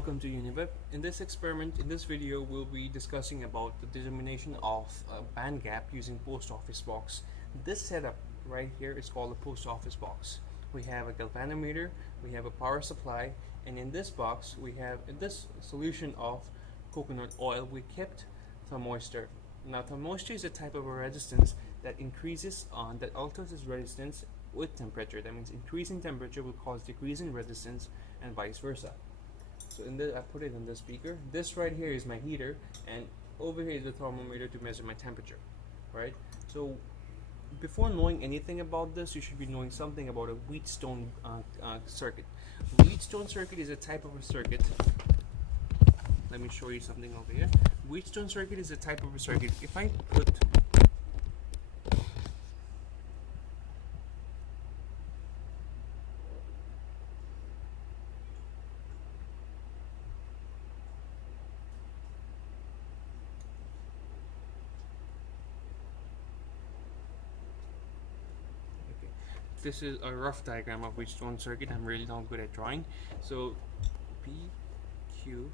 welcome to Uniweb. In this video, we'll be discussing about the determination of a band gap using post office box. This setup right here is called a post office box. We have a galvanometer, we have a power supply, and in this box, we have in this solution of coconut oil, we kept thermoistor. Now, thermoistor is a type of a resistance that that alters its resistance with temperature. That means increasing temperature will cause decrease in resistance and vice versa. So I put it in the speaker. This right here is my heater, and over here is the thermometer to measure my temperature, right? So before knowing anything about this, you should be knowing something about a Wheatstone circuit. Wheatstone circuit is a type of a circuit. Let me show you something over here. Wheatstone circuit is a type of a circuit. If I put this is a rough diagram of Wheatstone circuit. I'm really not good at drawing. So P, Q,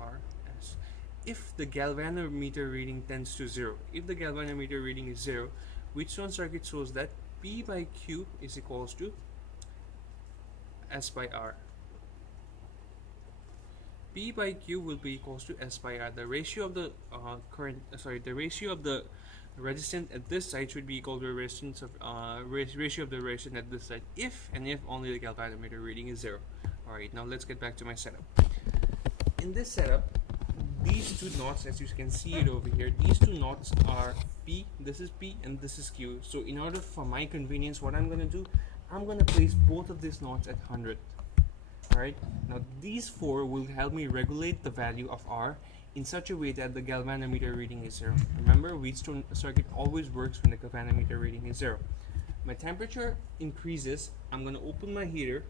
R, S. If the galvanometer reading tends to 0, if the galvanometer reading is 0, Wheatstone circuit shows that P by Q is equals to S by R. P by Q will be equals to S by R. The ratio of the resistance at this side should be equal to the resistance of ratio of the resistance at this side if and if only the galvanometer reading is 0. Alright, now let's get back to my setup. In this setup, these two knots, as you can see it over here, these two knots are P, this is P and this is Q. So in order for my convenience, what I'm going to do, I'm going to place both of these knots at 100. Alright, now these four will help me regulate the value of R in such a way that the galvanometer reading is 0. Remember, Wheatstone circuit always works when the galvanometer reading is 0. My temperature increases. I'm going to open my heater.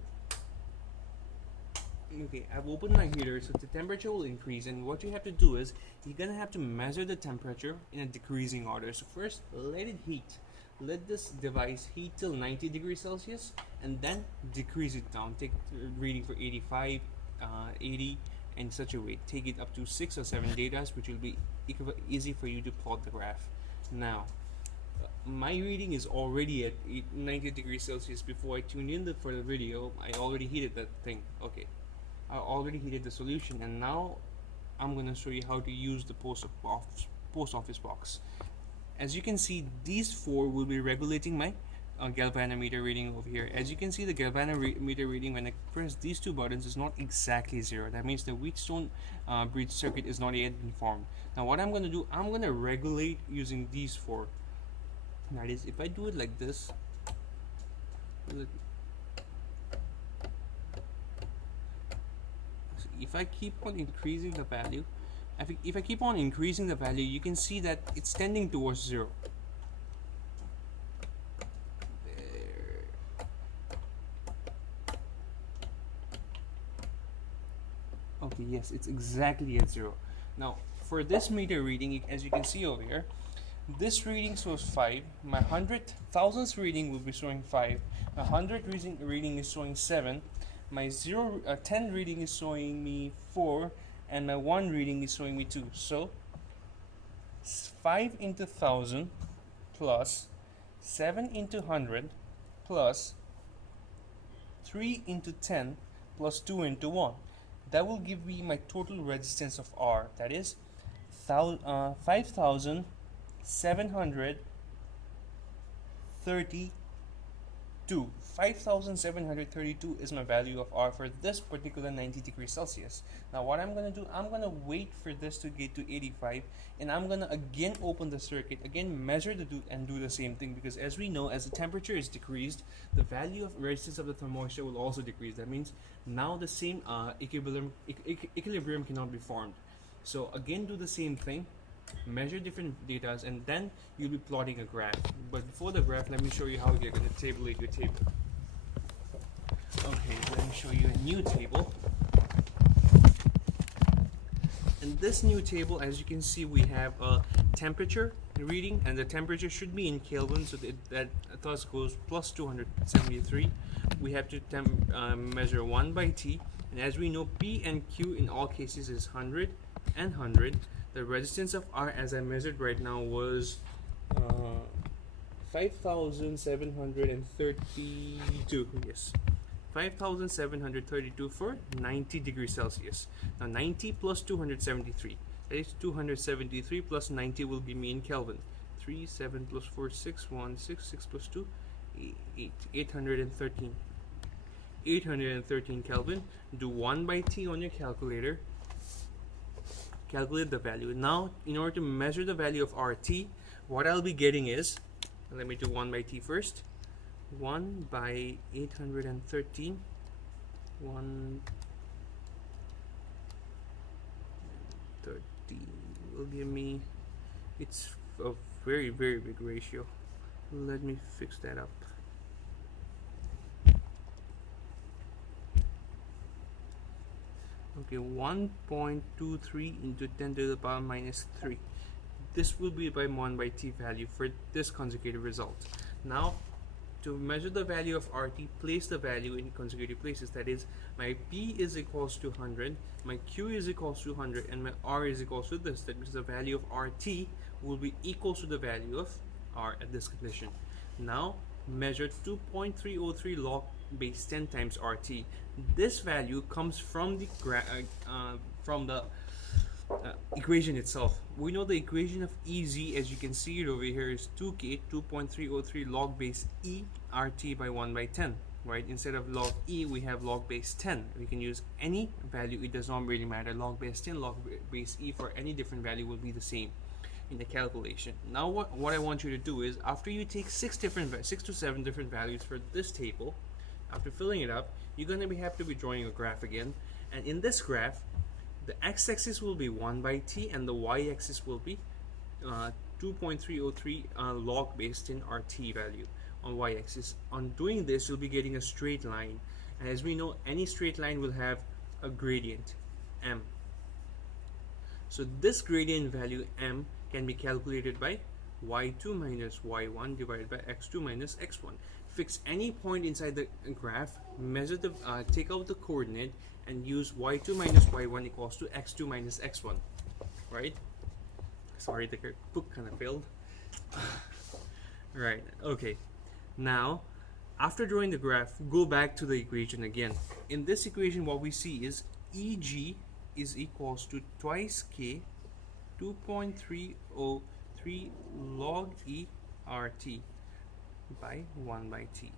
Okay, I've opened my heater, so the temperature will increase, and what you have to do is you're going to have to measure the temperature in a decreasing order. So first, let it heat. Let this device heat till 90 degrees Celsius and then decrease it down. Take reading for 85, 80, in such a way. Take it up to 6 or 7 data, which will be easy for you to plot the graph. Now, my reading is already at 90 degrees Celsius. Before I tuned in for the video, I already heated that thing. Okay, I already heated the solution, and now I'm going to show you how to use the post office box. As you can see, these four will be regulating my galvanometer reading over here. As you can see, the galvanometer reading when I press these two buttons is not exactly 0. That means the Wheatstone bridge circuit is not yet been formed. Now what I'm going to do, I'm going to regulate using these four. That is, if I do it like this, if I keep on increasing the value, if I keep on increasing the value, you can see that it's tending towards 0. Okay, yes, it's exactly at 0. Now, for this meter reading, as you can see over here, this reading shows 5. My 100,000th reading will be showing 5. My 100 reading is showing 7. My 10 reading is showing me 4. And my 1 reading is showing me 2. So, 5 into 1000 plus 7 into 100 plus 3 into 10 plus 2 into 1. That will give me my total resistance of R. That is 5,732. 5,732 is my value of R for this particular 90 degrees Celsius. Now what I'm going to do, I'm going to wait for this to get to 85, and I'm going to again open the circuit, again measure and do the same thing, because as we know, as the temperature is decreased, the value of resistance of the thermoistor will also decrease. That means now the same equilibrium cannot be formed. So again, do the same thing. Measure different data, and then you'll be plotting a graph. But before the graph, let me show you how you're going to tabulate your table. Okay, let me show you a new table. In this new table, as you can see, we have a temperature reading, and the temperature should be in Kelvin, so that thus goes plus 273. We have to measure 1 by T, and as we know, P and Q in all cases is 100 and 100. The resistance of R, as I measured right now, was 5,732. Yes, 5,732 for 90 degrees Celsius. Now 90 plus 273. That is 273 plus 90 will give me in Kelvin. 3, 7 plus 4, 6, 1, 6, 6 plus 2, 8, 813. 813 Kelvin. Do 1 by T on your calculator. Calculate the value. Now, in order to measure the value of RT, what I'll be getting is, let me do 1 by T first. 1 by 813. 130 will give me, it's a very big ratio. Let me fix that up. Okay, 1.23 into 10 to the power minus 3. This will be by 1 by T value for this consecutive result. Now, to measure the value of RT, place the value in consecutive places. That is, my P is equals to 100, my Q is equals to 100, and my R is equals to this. That means the value of RT will be equal to the value of R at this condition. Now, measure 2.303 log base 10 times RT. This value comes from the equation itself. We know the equation of EZ, as you can see it over here, is 2K, 2.303 log base E RT by 1 by 10, right? Instead of log E, we have log base 10. We can use any value, it does not really matter. Log base 10, log base E for any different value will be the same in the calculation. Now what I want you to do is, after you take 6 to 7 different values for this table, after filling it up, you're going to have to be drawing a graph again. And in this graph, the x-axis will be 1 by T and the y-axis will be 2.303 log base 10 RT value on y-axis. On doing this, you'll be getting a straight line. And as we know, any straight line will have a gradient, m. So this gradient value, m, can be calculated by y2 minus y1 divided by x2 minus x1. Fix any point inside the graph, measure the, take out the coordinate, and use y2 minus y1 equals to x2 minus x1, right? Sorry, the book kind of failed. Right, okay. Now, after drawing the graph, go back to the equation again. In this equation, what we see is EG is equals to twice K 2.303 log E RT by 1 by T.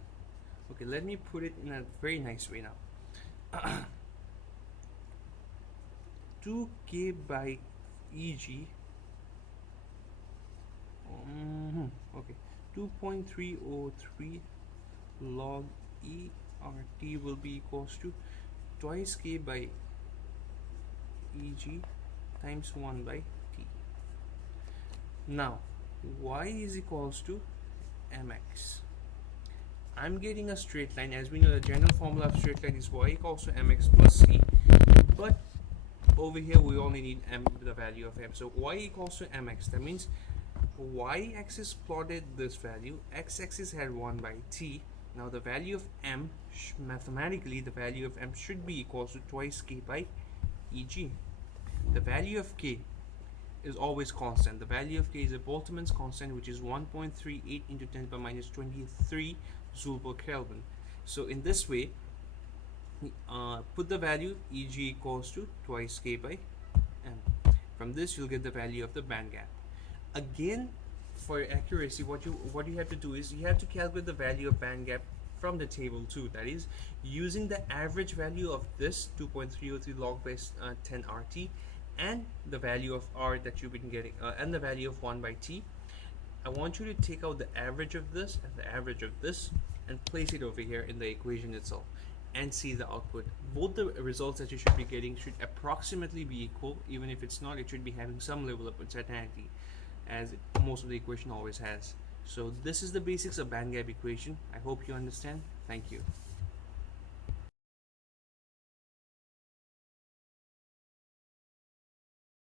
Okay, let me put it in a very nice way now. 2K by EG, okay, 2.303 log E RT will be equals to twice K by EG times 1 by T. Now, Y is equals to mx. I'm getting a straight line. As we know, the general formula of straight line is y equals to mx plus c, but over here we only need m, the value of m. So y equals to mx. That means y-axis plotted this value, x-axis had 1 by t. Now the value of m, mathematically the value of m should be equals to twice k by eg. The value of k is always constant. The value of k is a Boltzmann's constant, which is 1.38 into 10 to the power minus 23 joule per Kelvin. So in this way, put the value Eg equals to twice k by m. From this, you'll get the value of the band gap. Again, for accuracy, what you have to do is you have to calculate the value of band gap from the table too. That is, using the average value of this 2.303 log base 10 RT and the value of R that you've been getting, and the value of 1 by T. I want you to take out the average of this and the average of this and place it over here in the equation itself and see the output. Both the results that you should be getting should approximately be equal. Even if it's not, it should be having some level of uncertainty, as most of the equation always has. So this is the basics of band gap equation. I hope you understand. Thank you.